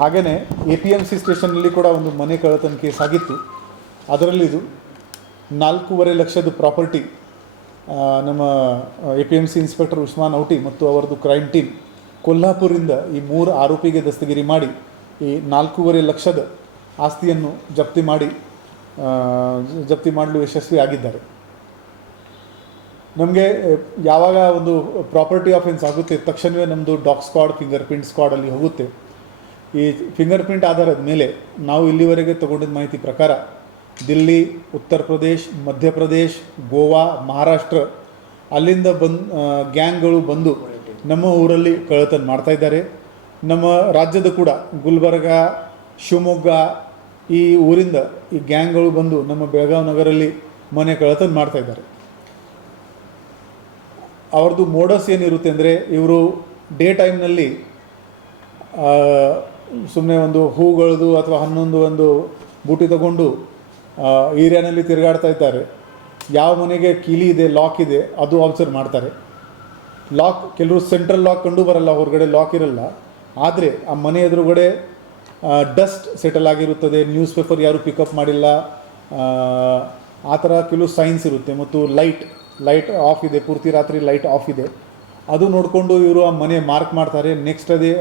ಹಾಗೆಯೇ APMC ಸ್ಟೇಷನ್ನಲ್ಲಿ ಕೂಡ ಒಂದು ಮನೆ ಕಳ್ಳತನ ಕೇಸ್ ಆಗಿತ್ತು. ಅದರಲ್ಲಿ ಇದು 4.5 ಲಕ್ಷದ ಪ್ರಾಪರ್ಟಿ ನಮ್ಮ APMC ಇನ್ಸ್ಪೆಕ್ಟರ್ ಉಸ್ಮಾನ್ ಔಟಿ ಮತ್ತು ಅವರದು ಕ್ರೈಮ್ ಟೀಮ್ ಕೊಲ್ಹಾಪುರಿಂದ ಈ 3 ಆರೋಪಿಗೆ ದಸ್ತಗಿರಿ ಮಾಡಿ ಈ 4.5 ಲಕ್ಷದ ಆಸ್ತಿಯನ್ನು ಜಪ್ತಿ ಮಾಡಲು ಯಶಸ್ವಿ ಆಗಿದ್ದಾರೆ. ನಮಗೆ ಯಾವಾಗ ಒಂದು ಪ್ರಾಪರ್ಟಿ ಆಫೆನ್ಸ್ ಆಗುತ್ತೆ ತಕ್ಷಣವೇ ನಮ್ಮದು ಡಾಗ್ ಸ್ಕ್ವಾಡ್ ಫಿಂಗರ್ ಪ್ರಿಂಟ್ ಸ್ಕ್ವಾಡಲ್ಲಿ ಹೋಗುತ್ತೆ. ಈ ಫಿಂಗರ್ ಪ್ರಿಂಟ್ ಆಧಾರದ ಮೇಲೆ ನಾವು ಇಲ್ಲಿವರೆಗೆ ತಗೊಂಡಿದ್ದ ಮಾಹಿತಿ ಪ್ರಕಾರ ದಿಲ್ಲಿ, ಉತ್ತರ ಪ್ರದೇಶ್, ಮಧ್ಯಪ್ರದೇಶ್, ಗೋವಾ, ಮಹಾರಾಷ್ಟ್ರ ಅಲ್ಲಿಂದ ಗ್ಯಾಂಗ್ಗಳು ಬಂದು ನಮ್ಮ ಊರಲ್ಲಿ ಕಳ್ಳತನ ಮಾಡ್ತಾಯಿದ್ದಾರೆ. ನಮ್ಮ ರಾಜ್ಯದ ಕೂಡ ಗುಲ್ಬರ್ಗ, ಶಿವಮೊಗ್ಗ ಈ ಊರಿಂದ ಈ ಗ್ಯಾಂಗ್ಗಳು ಬಂದು ನಮ್ಮ ಬೆಳಗಾವಿ ನಗರಲ್ಲಿ ಮನೆ ಕಳ್ಳತನ ಮಾಡ್ತಾಯಿದ್ದಾರೆ. ಅವ್ರದ್ದು ಮೋಡಸ್ ಏನಿರುತ್ತೆ ಅಂದರೆ ಇವರು ಡೇ ಟೈಮ್ನಲ್ಲಿ ಸುಮ್ಮನೆ ಒಂದು ಹೂಗಳದು ಅಥವಾ ಒಂದು ಬೂಟಿ ತಗೊಂಡು ಏರಿಯಾನಲ್ಲಿ ತಿರುಗಾಡ್ತಾ ಇದ್ದಾರೆ. ಯಾವ ಮನೆಗೆ ಕೀಲಿ ಇದೆ, ಲಾಕ್ ಇದೆ ಅದು ಅಬ್ಸರ್ವ್ ಮಾಡ್ತಾರೆ. ಕೆಲವರು ಸೆಂಟ್ರಲ್ ಲಾಕ್ ಕಂಡು ಬರಲ್ಲ, ಹೊರಗಡೆ ಲಾಕ್ ಇರಲ್ಲ. ಆದರೆ ಆ ಮನೆ ಎದುರುಗಡೆ ಡಸ್ಟ್ ಸೆಟಲ್ ಆಗಿರುತ್ತದೆ, ನ್ಯೂಸ್ ಪೇಪರ್ ಯಾರೂ ಪಿಕಪ್ ಮಾಡಿಲ್ಲ, ಆ ಥರ ಕೆಲವು ಸೈನ್ಸ್ ಇರುತ್ತೆ. ಮತ್ತು ಲೈಟ್ ಆಫ್ ಇದೆ, ಪೂರ್ತಿ ರಾತ್ರಿ ಲೈಟ್ ಆಫ್ ಇದೆ. ಅದು ನೋಡಿಕೊಂಡು ಇವರು ಆ ಮನೆ ಮಾರ್ಕ್ ಮಾಡ್ತಾರೆ. ನೆಕ್ಸ್ಟ್ ಅದೇ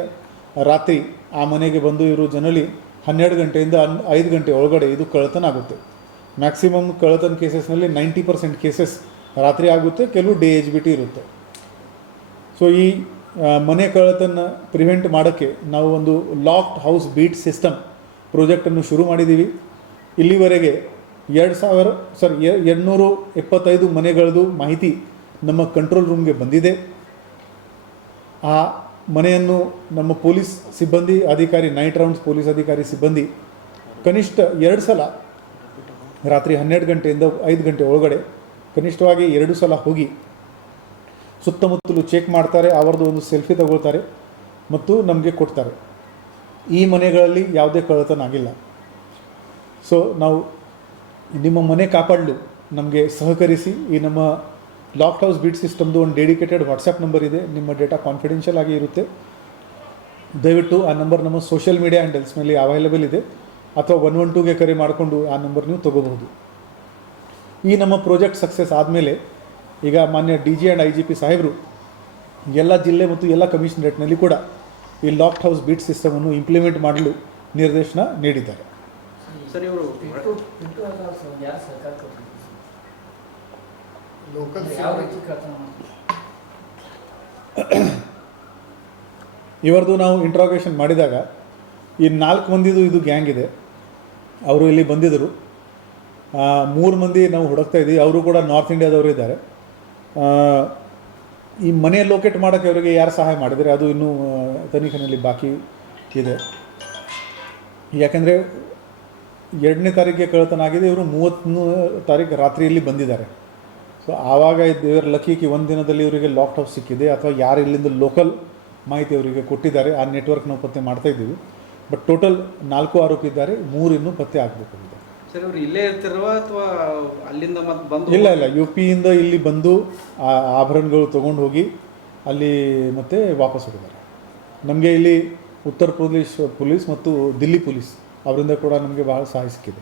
ರಾತ್ರಿ ಆ ಮನೆಗೆ ಬಂದು ಇವರು ಜನರಲಿ 12 ಗಂಟೆಯಿಂದ 5 ಗಂಟೆ ಒಳಗಡೆ ಇದು ಕಳ್ಳತನ ಆಗುತ್ತೆ. ಮ್ಯಾಕ್ಸಿಮಮ್ ಕಳ್ಳತನ ಕೇಸಸ್ನಲ್ಲಿ 90% ಕೇಸಸ್ ರಾತ್ರಿ ಆಗುತ್ತೆ, ಕೆಲವು ಡೇ HBT ಇರುತ್ತೆ. ಸೊ ಈ ಮನೆ ಕಳ್ಳತನ ಪ್ರಿವೆಂಟ್ ಮಾಡೋಕ್ಕೆ ನಾವು ಒಂದು ಲಾಕ್ಡ್ ಹೌಸ್ ಬೀಟ್ ಸಿಸ್ಟಮ್ ಪ್ರಾಜೆಕ್ಟನ್ನು ಶುರು ಮಾಡಿದ್ದೀವಿ. ಇಲ್ಲಿವರೆಗೆ 275 ಮನೆಗಳದ್ದು ಮಾಹಿತಿ ನಮ್ಮ ಕಂಟ್ರೋಲ್ ರೂಮ್ಗೆ ಬಂದಿದೆ. ಆ ಮನೆಯನ್ನು ನಮ್ಮ ಪೊಲೀಸ್ ಸಿಬ್ಬಂದಿ ಅಧಿಕಾರಿ, ನೈಟ್ ರೌಂಡ್ಸ್ ಪೊಲೀಸ್ ಅಧಿಕಾರಿ ಸಿಬ್ಬಂದಿ ಕನಿಷ್ಠ 2 ಸಲ ರಾತ್ರಿ 12 ಗಂಟೆಯಿಂದ 5 ಗಂಟೆ ಒಳಗಡೆ ಕನಿಷ್ಠವಾಗಿ 2 ಸಲ ಹೋಗಿ ಸುತ್ತಮುತ್ತಲು ಚೆಕ್ ಮಾಡ್ತಾರೆ. ಅವರದ್ದು ಒಂದು ಸೆಲ್ಫಿ ತಗೊಳ್ತಾರೆ ಮತ್ತು ನಮಗೆ ಕೊಡ್ತಾರೆ. ಈ ಮನೆಗಳಲ್ಲಿ ಯಾವುದೇ ಕಳ್ಳತನ ಆಗಿಲ್ಲ. ಸೊ ನಾವು ನಿಮ್ಮ ಮನೆ ಕಾಪಾಡಲು ನಮಗೆ ಸಹಕರಿಸಿ. ಈ ನಮ್ಮ ಲಾಕ್ಡ್ ಹೌಸ್ ಬೀಟ್ ಸಿಸ್ಟಮ್ದು ಒಂದು ಡೆಡಿಕೇಟೆಡ್ ವಾಟ್ಸಪ್ ನಂಬರ್ ಇದೆ. ನಿಮ್ಮ ಡೇಟಾ ಕಾನ್ಫಿಡೆನ್ಷಿಯಲ್ ಆಗಿ ಇರುತ್ತೆ. ದಯವಿಟ್ಟು ಆ ನಂಬರ್ ನಮ್ಮ ಸೋಷಿಯಲ್ ಮೀಡಿಯಾ ಹ್ಯಾಂಡಲ್ಸ್ನಲ್ಲಿ ಅವೈಲೇಬಲ್ ಇದೆ, ಅಥವಾ 112ಗೆ ಕರೆ ಮಾಡಿಕೊಂಡು ಆ ನಂಬರ್ ನೀವು ತೊಗೋಬಹುದು. ಈ ನಮ್ಮ ಪ್ರಾಜೆಕ್ಟ್ ಸಕ್ಸಸ್ ಆದಮೇಲೆ ಈಗ ಮಾನ್ಯ DG ಆ್ಯಂಡ್ IGP ಸಾಹೇಬರು ಎಲ್ಲ ಜಿಲ್ಲೆ ಮತ್ತು ಎಲ್ಲ ಕಮಿಷನರೇಟ್ನಲ್ಲಿ ಕೂಡ ಈ ಲಾಕ್ಡ್ ಹೌಸ್ ಬೀಟ್ ಸಿಸ್ಟಮನ್ನು ಇಂಪ್ಲಿಮೆಂಟ್ ಮಾಡಲು ನಿರ್ದೇಶನ ನೀಡಿದ್ದಾರೆ. ಸರ್, ಇವರು ಇವರದು ನಾವು ಇಂಟ್ರಾಗೇಷನ್ ಮಾಡಿದಾಗ ಈ 4 ಮಂದಿದು ಇದು ಗ್ಯಾಂಗ್ ಇದೆ. ಅವರು ಇಲ್ಲಿ ಬಂದಿದ್ದರು. 3 ಮಂದಿ ನಾವು ಹುಡುಕ್ತಾ ಇದ್ದೀವಿ. ಅವರು ಕೂಡ ನಾರ್ತ್ ಇಂಡಿಯಾದವರು ಇದ್ದಾರೆ. ಈ ಮನೆ ಲೊಕೇಟ್ ಮಾಡೋಕ್ಕೆ ಅವರಿಗೆ ಯಾರು ಸಹಾಯ ಮಾಡಿದರೆ ಅದು ಇನ್ನೂ ತನಿಖೆಯಲ್ಲಿ ಬಾಕಿ ಇದೆ. ಯಾಕೆಂದರೆ 2ನೇ ತಾರೀಕಿಗೆ ಕಳ್ಳತನ ಆಗಿದೆ. ಇವರು 30 ತಾರೀಕು ರಾತ್ರಿಯಲ್ಲಿ ಬಂದಿದ್ದಾರೆ. ಸೊ ಆವಾಗ ದೇವರ ಲಕ್ಕಿಗೆ ಒಂದು ದಿನದಲ್ಲಿ ಇವರಿಗೆ ಲಾಕ್ಡ್ ಹೌಸ್ ಸಿಕ್ಕಿದೆ, ಅಥವಾ ಯಾರು ಇಲ್ಲಿಂದ ಲೋಕಲ್ ಮಾಹಿತಿ ಅವರಿಗೆ ಕೊಟ್ಟಿದ್ದಾರೆ ಆ ನೆಟ್ವರ್ಕ್ ನಾವು ಪತ್ತೆ ಮಾಡ್ತಾಯಿದ್ದೀವಿ. ಬಟ್ ಟೋಟಲ್ 4 ಆರೋಪಿ ಇದ್ದಾರೆ, 3 ಇನ್ನೂ ಪತ್ತೆ ಆಗಬೇಕಿದೆ. ಸರ್, ಇವರು ಇಲ್ಲೇ ಇರ್ತಿರುವ ಅಥವಾ ಅಲ್ಲಿಂದ ಮತ್ತೆ ಬಂದು? ಇಲ್ಲ, UPಯಿಂದ ಇಲ್ಲಿ ಬಂದು ಆ ಆಭರಣಗಳು ತೊಗೊಂಡು ಹೋಗಿ ಅಲ್ಲಿ ಮತ್ತೆ ವಾಪಸ್ ಹೋಗಿದ್ದಾರೆ. ನಮಗೆ ಇಲ್ಲಿ ಉತ್ತರ ಪ್ರದೇಶ್ ಪೊಲೀಸ್ ಮತ್ತು ದಿಲ್ಲಿ ಪೊಲೀಸ್ ಅವರಿಂದ ಕೂಡ ನಮಗೆ ಭಾಳ ಸಹಾಯ ಸಿಕ್ಕಿದೆ.